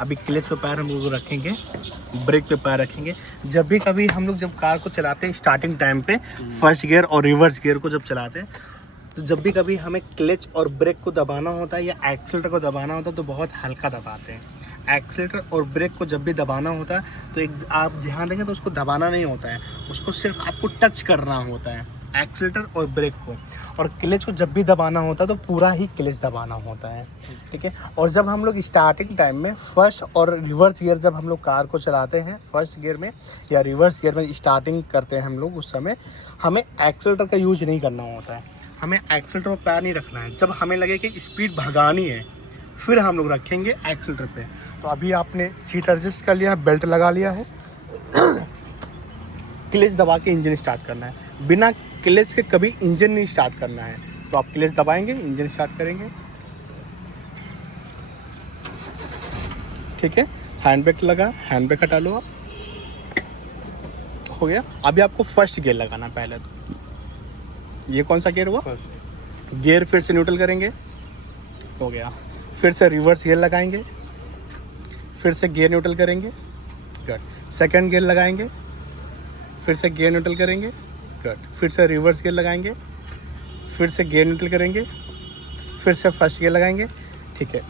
अभी क्लच पे पैर हम लोग रखेंगे, ब्रेक पे पैर रखेंगे। जब भी कभी हम लोग जब कार को चलाते हैं स्टार्टिंग टाइम पे, फर्स्ट गियर और रिवर्स गियर को जब चलाते हैं, तो जब भी कभी हमें क्लच और ब्रेक को दबाना होता है या एक्सीलरेटर को दबाना होता है तो बहुत हल्का दबाते हैं। एक्सीलरेटर और ब्रेक को जब भी दबाना होता है तो एक आप ध्यान देंगे तो उसको दबाना नहीं होता है, उसको सिर्फ आपको टच करना होता है एक्सीलरेटर और ब्रेक को। और क्लच को जब भी दबाना होता है तो पूरा ही क्लच दबाना होता है, ठीक है। और जब हम लोग स्टार्टिंग टाइम में फर्स्ट और रिवर्स गियर जब हम लोग कार को चलाते हैं, फर्स्ट गियर में या रिवर्स गियर में स्टार्टिंग करते हैं हम लोग, उस समय हमें एक्सीलरेटर का यूज नहीं करना होता है, हमें एक्सीलरेटर पर पैर नहीं रखना है। जब हमें लगे कि स्पीड भगानी है फिर हम लोग रखेंगे एक्सीलरेटर पे। तो अभी आपने सीट एडजस्ट कर लिया, बेल्ट लगा लिया है, क्लच दबा के इंजन स्टार्ट करना है। बिना क्लच के कभी इंजन नहीं स्टार्ट करना है। तो आप क्लच दबाएंगे, इंजन स्टार्ट करेंगे, ठीक है। हैंड ब्रेक लगा, हैंड ब्रेक हटा लो आप, हो गया। अभी आपको फर्स्ट गियर लगाना है पहले। तो ये कौन सा गियर हुआ? First gear. फिर से न्यूट्रल करेंगे, हो गया। फिर से रिवर्स गियर लगाएंगे, फिर से गियर न्यूट्रल करेंगे, गुड। सेकंड गियर लगाएंगे, फिर से गियर न्यूट्रल करेंगे, गुड। फिर से रिवर्स गियर लगाएंगे, फिर से गियर न्यूट्रल करेंगे, फिर से फर्स्ट गियर लगाएंगे, ठीक है।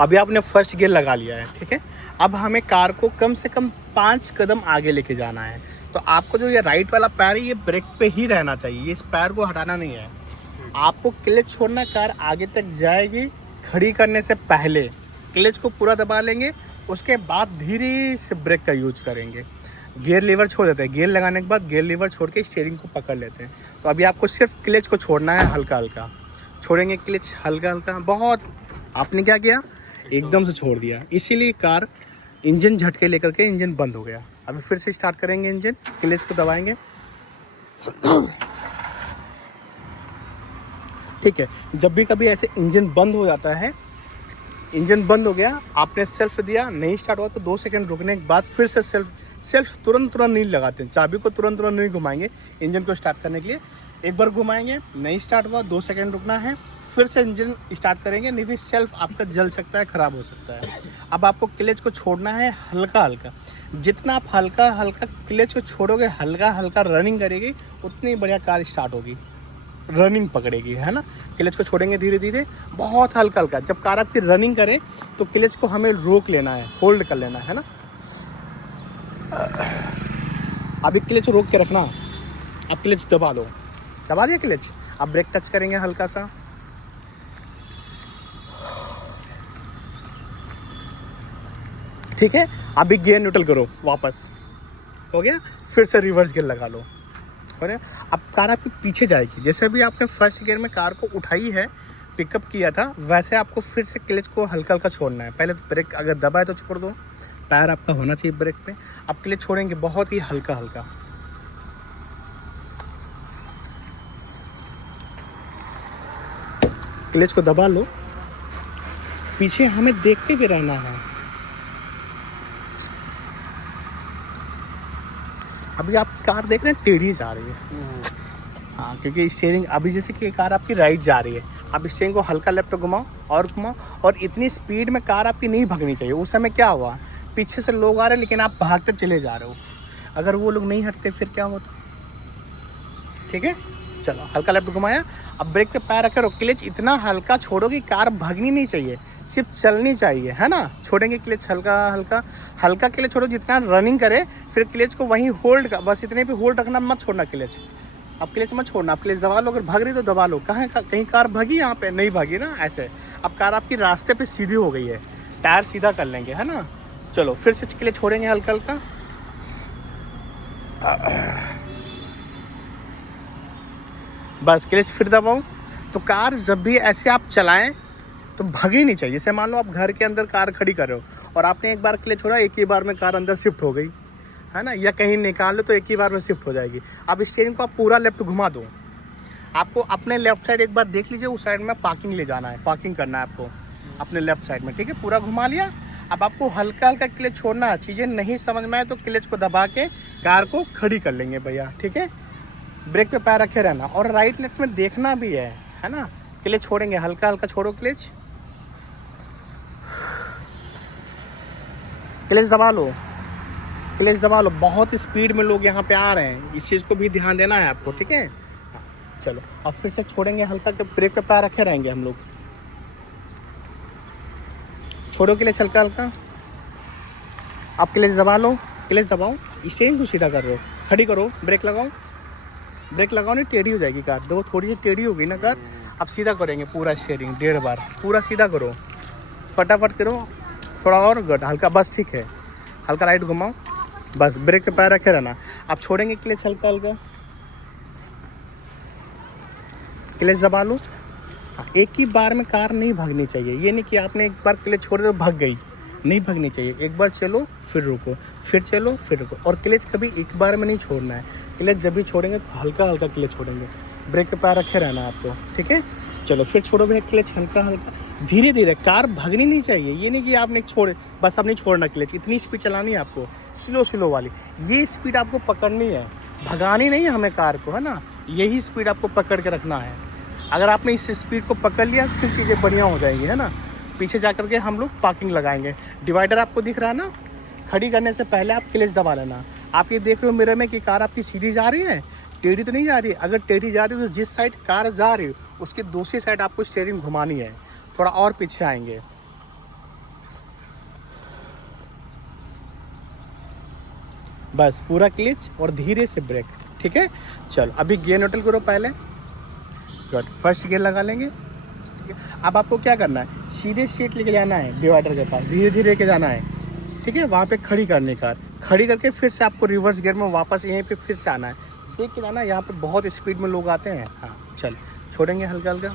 अभी आपने फर्स्ट गियर लगा लिया है, ठीक है। अब हमें कार को कम से कम 5 कदम आगे लेके जाना है। तो आपको जो ये राइट वाला पैर है ये ब्रेक पे ही रहना चाहिए, ये इस पैर को हटाना नहीं है। आपको क्लच छोड़ना, कार आगे तक जाएगी। खड़ी करने से पहले क्लच को पूरा दबा लेंगे, उसके बाद धीरे से ब्रेक का यूज करेंगे। गियर लीवर छोड़ देते हैं, गियर लगाने के बाद गियर लीवर छोड़ के स्टीयरिंग को पकड़ लेते हैं। तो अभी आपको सिर्फ क्लच को छोड़ना है, हल्का हल्का छोड़ेंगे क्लच, हल्का हल्का। बहुत आपने क्या किया, एकदम से छोड़ दिया, इसीलिए कार इंजन झटके लेकर के इंजन बंद हो गया। अभी फिर से स्टार्ट करेंगे इंजन, क्लच को दबाएंगे, ठीक है। जब भी कभी ऐसे इंजन बंद हो जाता है, इंजन बंद हो गया, आपने सेल्फ दिया, नहीं स्टार्ट हुआ तो 2 सेकंड रुकने के बाद फिर से सेल्फ तुरंत नहीं लगाते हैं, चाबी को तुरंत नहीं घुमाएंगे इंजन को स्टार्ट करने के लिए। एक बार घुमाएंगे, नहीं स्टार्ट हुआ, 2 सेकंड रुकना है, फिर से इंजन स्टार्ट करेंगे, नहीं फिर सेल्फ आपका जल सकता है, ख़राब हो सकता है। अब आपको क्लच को छोड़ना है हल्का हल्का। जितना आप हल्का हल्का क्लच को छोड़ोगे, हल्का हल्का रनिंग करेगी, उतनी बढ़िया कार स्टार्ट होगी, रनिंग पकड़ेगी, है ना। क्लच को छोड़ेंगे धीरे धीरे, बहुत हल्का हल्का। जब कार आपकी रनिंग करे तो क्लच को हमें रोक लेना है, होल्ड कर लेना है ना। अभी क्लच रोक के रखना, अब क्लच दबा दो, दबा दिया क्लच। अब ब्रेक टच करेंगे हल्का सा, ठीक है। अभी गियर न्यूट्रल करो वापस, हो गया। फिर से रिवर्स गियर लगा लो, और अब कार आपके पीछे जाएगी। जैसे भी आपने फर्स्ट गियर में कार को उठाई है, पिकअप किया था, वैसे आपको फिर से क्लच को हल्का हल्का छोड़ना है। पहले ब्रेक अगर दबा है तो छोड़ दो, पैर आपका होना चाहिए ब्रेक पे। अब क्लच छोड़ेंगे बहुत ही हल्का हल्का, क्लच को दबा लो, पीछे हमें देखते भी रहना है। अभी आप कार देख रहे हैं टेढ़ी जा रही है, हाँ, क्योंकि स्टीयरिंग अभी जैसे कि कार आपकी राइट जा रही है, आप स्टीयरिंग को हल्का लेफ्ट घुमाओ और घुमाओ, और इतनी स्पीड में कार आपकी नहीं भागनी चाहिए। उस समय क्या हुआ, पीछे से लोग आ रहे हैं लेकिन आप भागते चले जा रहे हो, अगर वो लोग नहीं हटते फिर क्या होता, ठीक है। चलो हल्का लेफ्ट घुमाया, अब ब्रेक पे पैर रखे, क्लच इतना हल्का छोड़ो कि कार भागनी नहीं चाहिए, सिर्फ चलनी चाहिए, है ना। छोड़ेंगे क्लच हल्का हल्का, हल्का क्लच छोड़ो जितना रनिंग करे, फिर क्लच को वहीं होल्ड का, बस इतने पे होल्ड रखना, मत छोड़ना क्लच। अब क्लच मत छोड़ना, अब क्लच दबा लो, अगर भाग रही तो दबा लो। कहीं कार भागी, यहाँ पे नहीं भागी ना, ऐसे। अब कार आपकी रास्ते पे सीधी हो गई है, टायर सीधा कर लेंगे, है ना। चलो फिर से क्लच छोड़ेंगे हल्का हल्का, बस क्लच फिर दबाओ। तो कार जब भी ऐसे आप चलाएं तो भागी नहीं चाहिए। जैसे मान लो आप घर के अंदर कार खड़ी कर रहे हो और आपने एक बार क्लच छोड़ा, एक ही बार में कार अंदर शिफ्ट हो गई, है ना, या कहीं निकाल लो तो एक ही बार में शिफ्ट हो जाएगी। अब स्टीयरिंग को आप पूरा लेफ्ट घुमा दो, आपको अपने लेफ्ट साइड एक बार देख लीजिए, उस साइड में पार्किंग ले जाना है, पार्किंग करना है आपको अपने लेफ्ट साइड में, ठीक है। पूरा घुमा लिया, अब आपको हल्का हल्का क्लच छोड़ना है। चीज़ें नहीं समझ में आए तो क्लच को दबा के कार को खड़ी कर लेंगे भैया, ठीक है। ब्रेक पे पैर रखे रहना, और राइट लेफ्ट में देखना भी है ना। क्लच छोड़ेंगे हल्का हल्का, छोड़ो क्लच, क्लच दबा लो, क्लच दबा लो। बहुत स्पीड में लोग यहाँ पे आ रहे हैं, इस चीज़ को भी ध्यान देना है आपको, ठीक है। चलो अब फिर से छोड़ेंगे हल्का, के ब्रेक पे पैर रखे रहेंगे हम लोग। छोड़ो क्लच हल्का हल्का। अब क्लच दबा लो, क्लच दबाओ, इसे को सीधा कर लो, खड़ी करो, ब्रेक लगाओ, ब्रेक लगाओ, नहीं टेढ़ी हो जाएगी कार। देखो थोड़ी सी टेढ़ी होगी ना कार। अब सीधा करेंगे पूरा स्टीयरिंग 1.5 बार, पूरा सीधा करो, फटाफट करो, थोड़ा और गट हल्का, बस ठीक है। हल्का राइट घुमाओ, बस ब्रेक पे पैर रखे रहना। अब छोड़ेंगे क्लच हल्का हल्का, क्लच दबा लो। एक ही बार में कार नहीं भागनी चाहिए, ये नहीं कि आपने एक बार क्लच छोड़ दे तो भाग गई, नहीं भागनी चाहिए। एक बार चलो फिर रुको, फिर चलो फिर रुको। और क्लच कभी एक बार में नहीं छोड़ना है। क्लच जब भी छोड़ेंगे तो हल्का हल्का क्लच छोड़ेंगे, ब्रेक पे पैर रखे रहना आपको, ठीक है। चलो फिर छोड़ो भैया क्लच हल्का हल्का, धीरे धीरे। कार भागनी नहीं चाहिए, ये नहीं कि आपने छोड़े बस, आपने छोड़ना क्लच। इतनी स्पीड चलानी है आपको, स्लो स्लो वाली। ये स्पीड आपको पकड़नी है, भगानी नहीं है हमें कार को, है ना। यही स्पीड आपको पकड़ के रखना है। अगर आपने इस स्पीड को पकड़ लिया फिर चीज़ें बढ़िया हो जाएंगी, है ना। पीछे जा कर के हम लोग पार्किंग लगाएंगे। डिवाइडर आपको दिख रहा है ना, खड़ी करने से पहले आप क्लच दबा लेना। आप ये देख रहे हो मिरर में कि कार आपकी सीधी जा रही है, टेढ़ी तो नहीं जा रही है। अगर टेढ़ी जा रही है तो जिस साइड कार जा रही है उसकी दूसरी साइड आपको स्टीयरिंग घुमानी है। थोड़ा और पीछे आएंगे, बस पूरा क्लच और धीरे से ब्रेक, ठीक है। चलो अभी गियर न्यूट्रल करो पहले, गुड। फर्स्ट गियर लगा लेंगे, ठीक है। अब आपको क्या करना है, सीधे स्ट्रेट लेके जाना है डिवाइडर के पास, धीरे धीरे लेके जाना है, ठीक है। वहाँ पे खड़ी करने का, खड़ी करके फिर से आपको रिवर्स गियर में वापस यहीं पे फिर से आना है, देख के जाना। यहाँ पे बहुत स्पीड में लोग आते हैं। हाँ चल, छोड़ेंगे हल्का हल्का,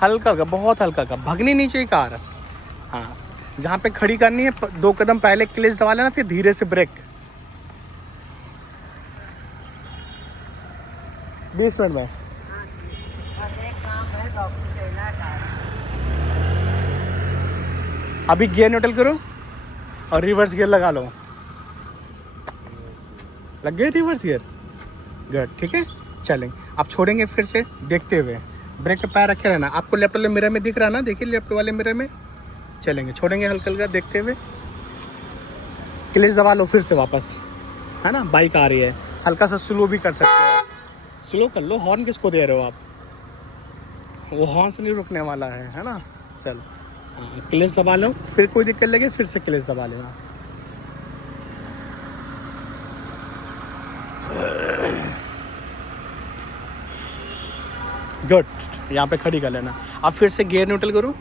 हल्का हल्का, बहुत हल्का हल्का, भगनी नहीं चाहिए कार। हाँ, जहाँ पे खड़ी करनी है 2 कदम पहले क्लच दबा लेना, फिर धीरे से ब्रेक। 20 मिनट में अभी गियर न्यूट्रल करो और रिवर्स गियर लगा लो। लग गए रिवर्स गियर, गुड, ठीक है। चलेंगे अब, छोड़ेंगे फिर से देखते हुए, ब्रेक पे पैर रखे रहना। आपको लेफ्ट वाले मिरर में दिख रहा है ना, देखिए लेफ्ट वाले मिरर में। चलेंगे, छोड़ेंगे हल्का हल्का देखते हुए, क्लच दबा लो फिर से वापस, है ना। बाइक आ रही है, हल्का सा स्लो भी कर सकते हो आप, स्लो कर लो। हॉर्न किसको दे रहे हो आप, वो हॉर्न से नहीं रुकने वाला है ना। चल क्लच दबा लो, फिर कोई दिक्कत लगे फिर से क्लच दबा लेना। गुड, यहाँ पे खड़ी कर लेना। अब फिर से गियर न्यूट्रल करो,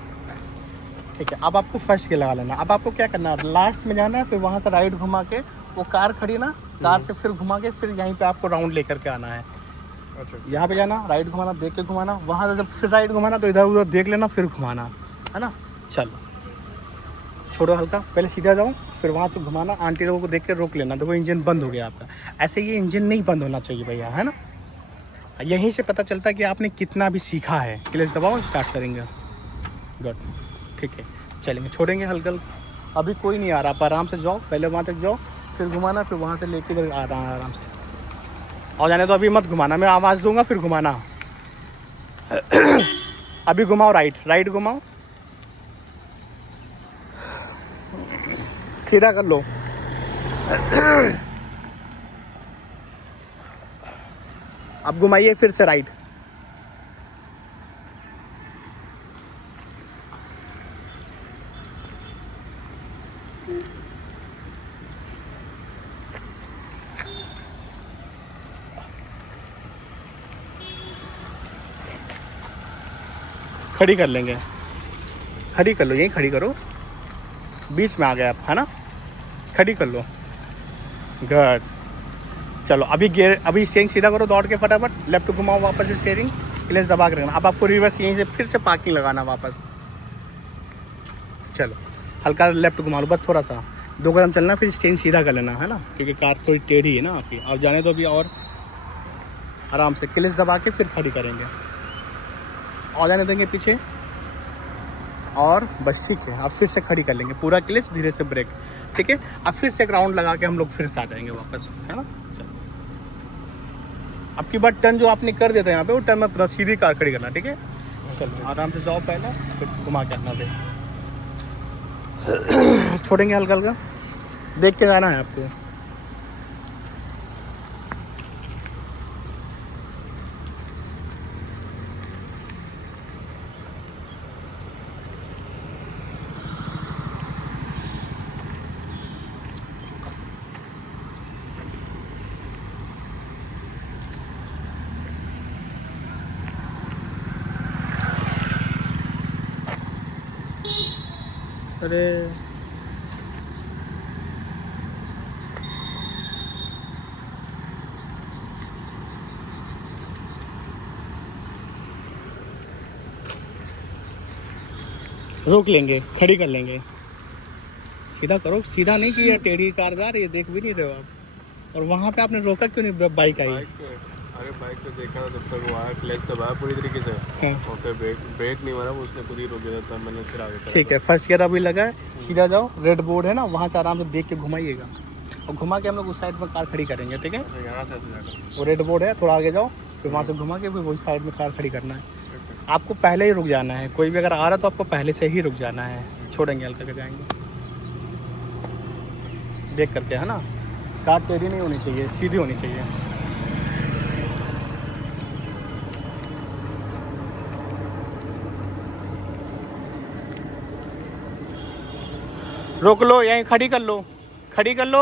ठीक है। अब आपको फर्स्ट गियर लगा लेना। अब आपको क्या करना है, लास्ट में जाना है, फिर वहाँ से राइट घुमा के, वो कार खड़ी ना, कार से फिर घुमा के फिर यहीं पे आपको राउंड लेकर के आना है। अच्छा, यहाँ पे जाना, राइट घुमाना, देख के घुमाना। वहाँ से जब फिर राइट घुमाना तो इधर उधर देख लेना, फिर घुमाना, है ना। चलो छोड़ो हल्का, पहले सीधा जाओ, फिर वहाँ से घुमाना। आंटी लोगों को देख के रोक लेना, देखो इंजन बंद हो गया आपका। ऐसे ये इंजन नहीं बंद होना चाहिए भैया, है ना। यहीं से पता चलता है कि आपने कितना भी सीखा है। क्लच दबाओ, स्टार्ट करेंगे, गुड, ठीक है। चलेंगे, छोड़ेंगे हल्का हल्का। अभी कोई नहीं आ रहा, आप आराम से जाओ, पहले वहाँ तक जाओ, फिर घुमाना, फिर वहाँ से लेके इधर आ रहा है आराम से। और जाने तो अभी मत घुमाना, मैं आवाज़ दूंगा फिर घुमाना। अभी घुमाओ, राइट राइट घुमाओ, सीधा कर लो। अब घुमाइए फिर से राइट, खड़ी कर लेंगे, खड़ी कर लो, यहीं खड़ी करो, बीच में आ गए आप, है ना। खड़ी कर लो, गुड। चलो अभी गियर, अभी स्टीयरिंग सीधा करो दौड़ के, फटाफट लेफ्ट घुमाओ, वापस से स्टीयरिंग, क्लच दबा के रखना। अब आपको रिवर्स यहीं से फिर से पार्किंग लगाना वापस। चलो हल्का लेफ्ट घुमा लो, बस थोड़ा सा, 2 कदम चलना, फिर स्टीयरिंग सीधा कर लेना, है ना, क्योंकि कार थोड़ी टेढ़ी है ना आपकी। अब जाने दो अभी, और आराम से क्लच दबा के फिर खड़ी करेंगे, और जाने देंगे पीछे, और बस ठीक है। अब फिर से खड़ी कर लेंगे, पूरा क्लच, धीरे से ब्रेक, ठीक है। अब फिर से एक राउंड लगा के हम लोग फिर से आ जाएंगे वापस, है ना। चलो अब की बार टर्न जो आपने कर दिया था यहाँ पे, वो टर्न में पूरा सीधी कार खड़ी करना, ठीक है। चलो आराम से जाओ, पहले फिर घुमा के आना दे। छोड़ेंगे हल्का हल्का, देख के जाना है आपको। अरे रोक लेंगे, खड़ी कर लेंगे। सीधा करो, सीधा नहीं किया, टेढ़ी कार जा रही है, देख भी नहीं रहे हो आप। और वहाँ पे आपने रोका क्यों नहीं? बाइक आई। अरे बाइक पे देखा था जब तक वो आया, क्लच दबाया पूरी तरीके से, और फिर ब्रेक नहीं मारा, वो उसने खुद ही रोक दिया था, मैंने फिर आगे। ठीक है, फर्स्ट गियर अभी लगा है, सीधा जाओ, रेड बोर्ड है ना, वहाँ से आराम से देख के घुमाइएगा, और घुमा के हम लोग उस साइड में कार खड़ी करेंगे, ठीक है? यहाँ से ऐसे जाकर वो रेड बोर्ड है, थोड़ा आगे जाओ, फिर वहाँ से घुमा के फिर वही साइड में कार खड़ी करना है। आपको पहले ही रुक जाना है, कोई भी अगर आ रहा है तो आपको पहले से ही रुक जाना है, छोड़ेंगे हल्का के जाएंगे देख करके, है ना? कार टेढ़ी नहीं होनी चाहिए, सीधी होनी चाहिए। रोक लो, यहीं खड़ी कर लो, खड़ी कर लो।